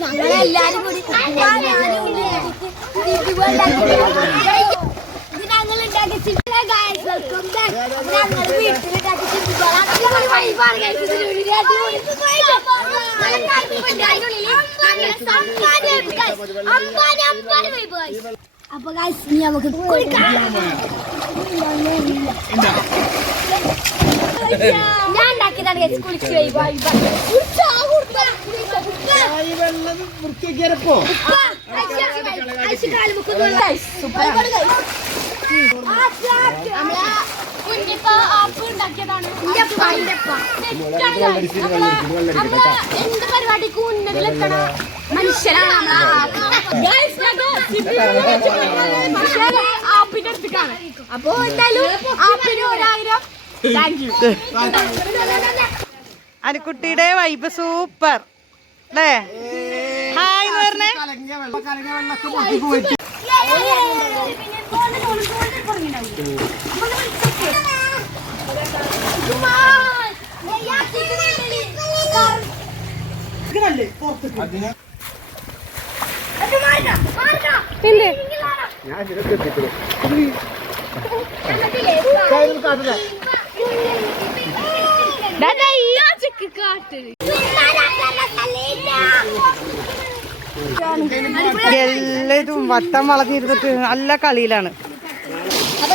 ഞങ്ങളെല്ലാരും കൂടി ഞങ്ങൾ ഗായ്സ് വെൽക്കം ബാക്ക് ഞങ്ങൾ വേണ്ടി അപ്പൊ ഇനി നമുക്ക് ഞാൻ ഉണ്ടാക്കിയതാണ് ഗൈസ് കുളിച്ച് വെള്ളം വൃത്തിയാക്കിയപ്പോ കുഞ്ഞിപ്പ ആപ്പ് ഉണ്ടാക്കിയതാണ്. എന്ത് പരിപാടിക്ക് ഉന്നതിലെത്തണ മനുഷ്യരാണ് ആപ്പിന്റെ അടുത്തേക്കാണ്. അപ്പൊ എന്തായാലും ആപ്പിന് ഒരായിരം. താങ്ക് യു അനുക്കുട്ടിയുടെ വൈബ് സൂപ്പർ അല്ലേ ഹായ് എന്ന് പറഞ്ഞേ. ഞാൻ ഇതിനൊക്കെ എത്തിക്കുന്നു കയ്യിൽ കാട്ടില്ല എല്ലാരും വട്ടം വളഞ്ഞിരുന്നിട്ട് നല്ല കളിയിലാണ്. അപ്പൊ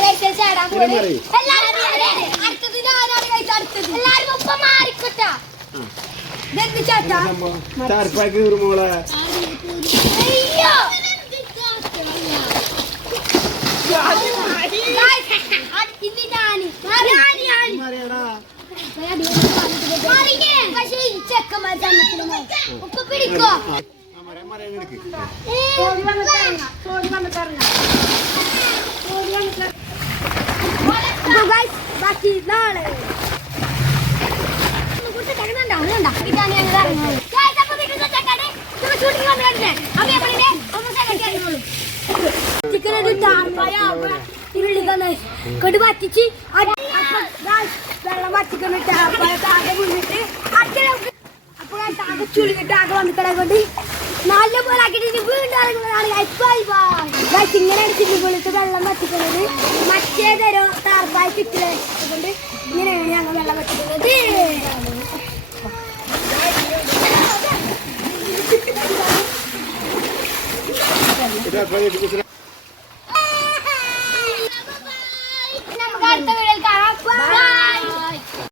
ബാക്കി നാളെ ചിക്കൻ ഒരു ടാർപ്പായ കടി വറ്റിച്ച് വെള്ളം വറ്റിക്കുന്ന ടാർപ്പായ താഴെ വീണിട്ട് അച്ഛനെ താഴെ ചുളിഞ്ഞിട്ട് ആകെ വന്നിട്ട് കൊണ്ട് നല്ല പോലെ ആക്കിയിട്ട് ഇനി വീണ്ടും ഇറങ്ങുന്നതാണ്. Guys, ഇങ്ങനെയാണ് ചില്ലുപൊളിത്ത് വെള്ളം വറ്റിക്കുന്നത് മറ്റേതൊരു ടാർപ്പായ ചുറ്റിലെ. കൊണ്ട് ഇങ്ങനെയാണ് ഞങ്ങൾ വെള്ളം വറ്റിക്കുന്നത്. ഇത്